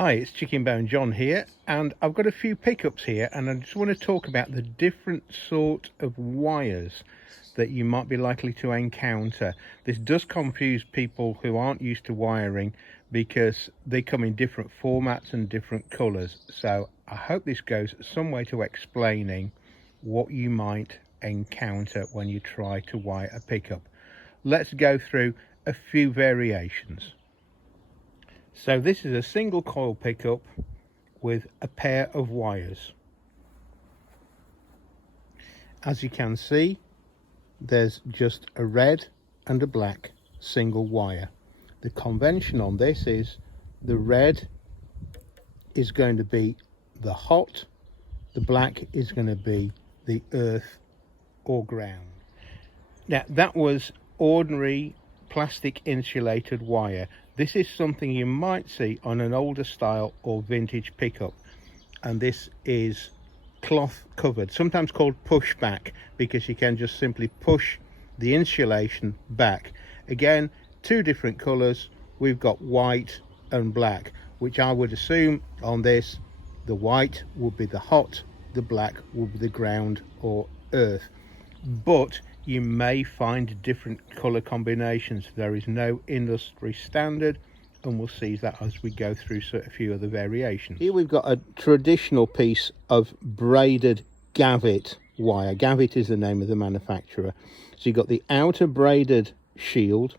Hi, it's ChickenboneJohn here, and I've got a few pickups here, and I just want to talk about the different sort of wires that you might be likely to encounter. This does confuse people who aren't used to wiring because they come in different formats and different colours. So I hope this goes some way to explaining what you might encounter when you try to wire a pickup. Let's go through a few variations. So this is a single coil pickup with a pair of wires. As you can see, there's just a red and a black single wire. The convention on this is the red is going to be the hot, the black is going to be the earth or ground. Now that was ordinary plastic insulated wire. This is something you might see on an older style or vintage pickup, and this is cloth covered, sometimes called pushback, because you can just simply push the insulation back. Again, two different colors. We've got white and black, which I would assume on this, the white would be the hot, the black would be the ground or earth. But you may find different color combinations. There is no industry standard, and we'll see that as we go through a few other variations. Here we've got a traditional piece of braided Gavit wire. Gavit is the name of the manufacturer. So you've got the outer braided shield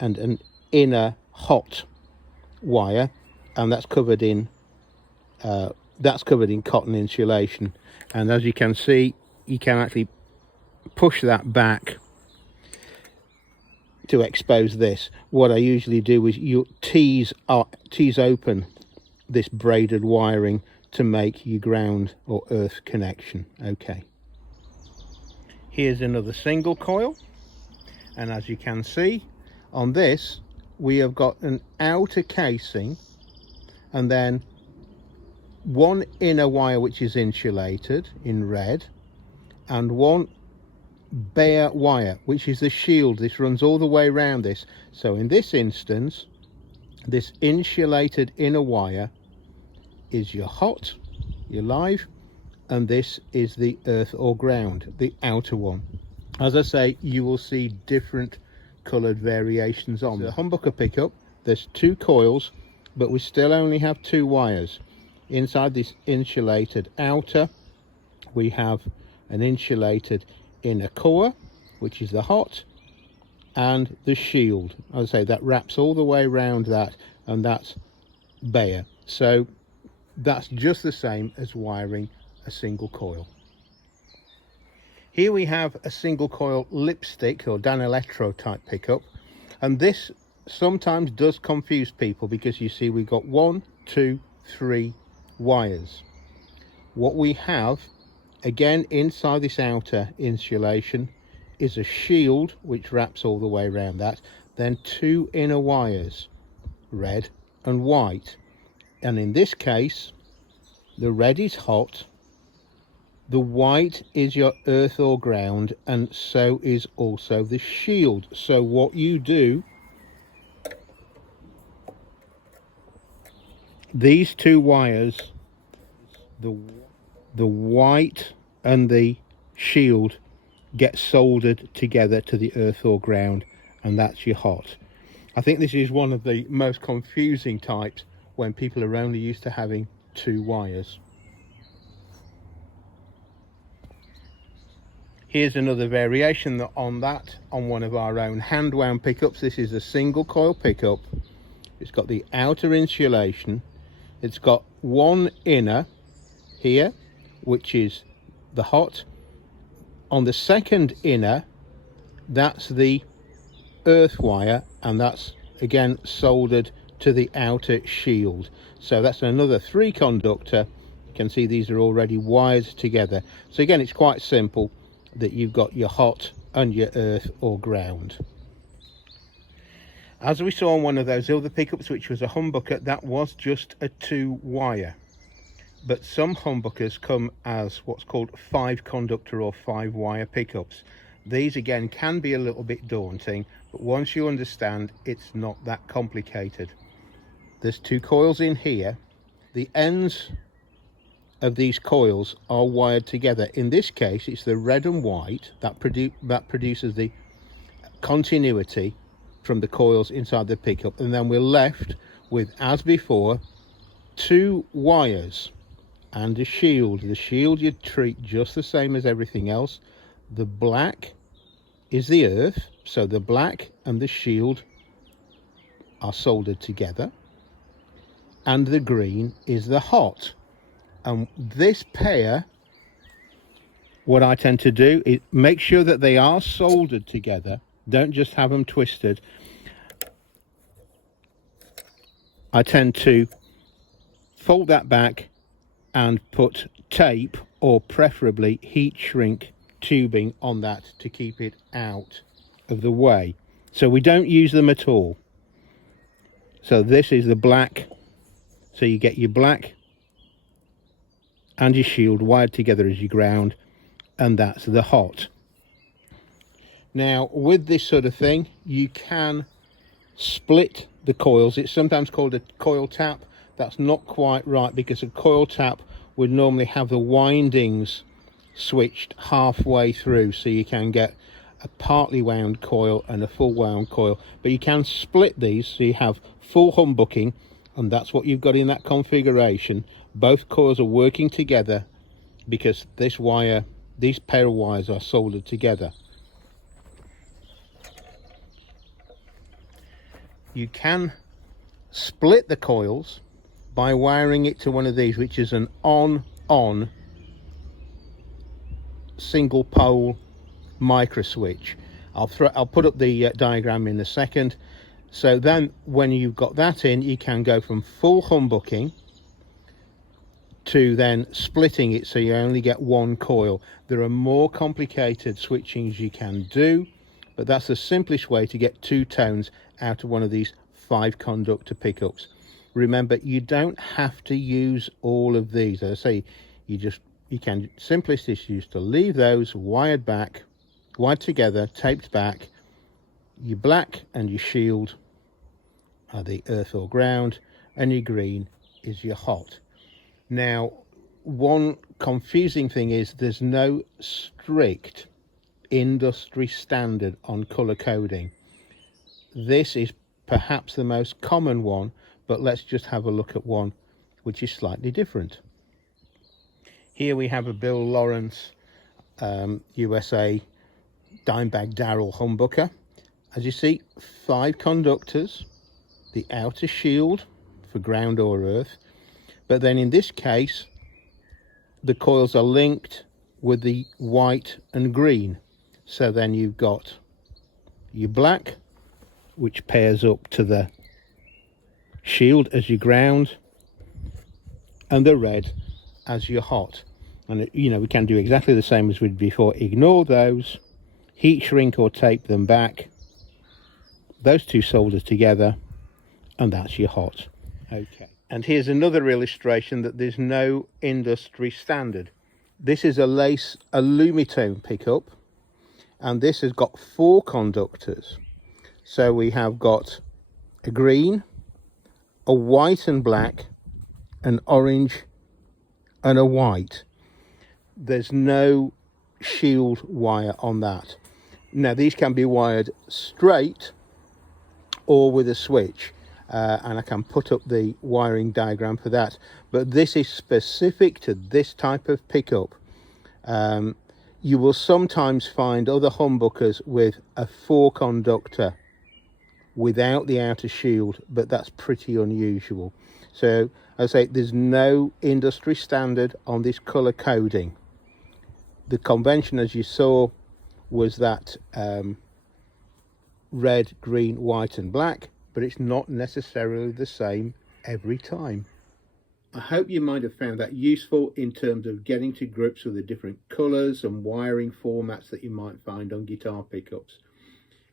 and an inner hot wire, and that's covered in cotton insulation. And as you can see, you can actually push that back to expose this. What I usually do is you tease open this braided wiring to make your ground or earth connection. Okay, here's another single coil, and as you can see on this, we have got an outer casing and then one inner wire which is insulated in red, and one bare wire which is the shield. This runs all the way around this. So in this instance, this insulated inner wire is your hot, your live, and this is the earth or ground, the outer one. As I say, you will see different colored variations on the humbucker pickup. There's two coils, but we still only have two wires. Inside this insulated outer, we have an insulated inner core, which is the hot, and the shield. As I say, that wraps all the way around that, and that's bare. So that's just the same as wiring a single coil. Here we have a single coil lipstick or Danelectro type pickup, and this sometimes does confuse people because you see we've got 1, 2, 3 wires. What we have again inside this outer insulation is a shield which wraps all the way around that, then two inner wires, red and white, and in this case the red is hot, the white is your earth or ground, and so is also the shield. So what you do, these two wires, the white and the shield, get soldered together to the earth or ground, and that's your hot. I think this is one of the most confusing types when people are only used to having two wires. Here's another variation on one of our own Handwound pickups. This is a single coil pickup. It's got the outer insulation. It's got one inner here, which is the hot. On the second inner, that's the earth wire, and that's again soldered to the outer shield. So that's another 3 conductor. You can see these are already wired together. So again, it's quite simple that you've got your hot and your earth or ground. As we saw on one of those other pickups, which was a humbucker, that was just a 2 wire. But some humbuckers come as what's called 5 conductor or 5 wire pickups. These again can be a little bit daunting, but once you understand, it's not that complicated. There's 2 coils in here. The ends of these coils are wired together. In this case, it's the red and white that produces the continuity from the coils inside the pickup, and then we're left with, as before, 2 wires and a shield. The shield you treat just the same as everything else. The black is the earth, so the black and the shield are soldered together, and the green is the hot. And this pair, what I tend to do is make sure that they are soldered together. Don't just have them twisted. I tend to fold that back and put tape, or preferably heat shrink tubing on that to keep it out of the way, so we don't use them at all. So this is the black, so you get your black and your shield wired together as your ground, and that's the hot. Now with this sort of thing, you can split the coils. It's sometimes called a coil tap. That's not quite right, because a coil tap would normally have the windings switched halfway through, so you can get a partly wound coil and a full wound coil. But you can split these, so you have full humbucking, and that's what you've got in that configuration. Both coils are working together because these pair of wires are soldered together. You can split the coils by wiring it to one of these, which is an on single pole microswitch. I'll put up the diagram in a second. So then when you've got that in, you can go from full humbucking to then splitting it, so you only get 1 coil. There are more complicated switchings you can do, but that's the simplest way to get 2 tones out of one of these 5 conductor pickups. Remember, you don't have to use all of these. As I say, you can, simplest is used to leave those wired together, taped back. Your black and your shield are the earth or ground, and your green is your hot. Now, one confusing thing is there's no strict industry standard on color coding. This is perhaps the most common one, but let's just have a look at one which is slightly different. Here we have a Bill Lawrence USA Dimebag Darrell humbucker. As you see, 5 conductors, the outer shield for ground or earth, but then in this case the coils are linked with the white and green. So then you've got your black, which pairs up to the shield as your ground, and the red as your hot. And we can do exactly the same as we did before. Ignore those, heat shrink or tape them back, those 2 solder together, and that's your hot. Okay, and here's another illustration that there's no industry standard. This is a lace alumitone pickup, and this has got 4 conductors. So we have got a green, a white and black, an orange and a white. There's no shield wire on that. Now these can be wired straight or with a switch, and I can put up the wiring diagram for that, but this is specific to this type of pickup. You will sometimes find other humbuckers with a 4 conductor without the outer shield, but that's pretty unusual. So as I say, there's no industry standard on this color coding. The convention, as you saw, was that red, green, white and black, but it's not necessarily the same every time. I hope you might have found that useful in terms of getting to grips with the different colors and wiring formats that you might find on guitar pickups.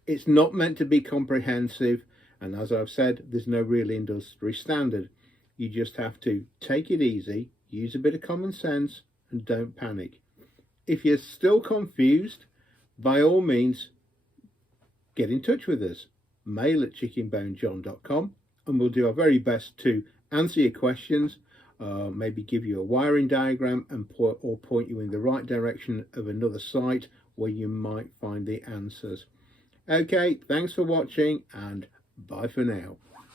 It's not meant to be comprehensive, and as I've said, there's no real industry standard. You just have to take it easy, use a bit of common sense, and don't panic. If you're still confused, by all means, get in touch with us. Mail at ChickenboneJohn.com, and we'll do our very best to answer your questions, maybe give you a wiring diagram and point you in the right direction of another site where you might find the answers. Okay, thanks for watching and bye for now.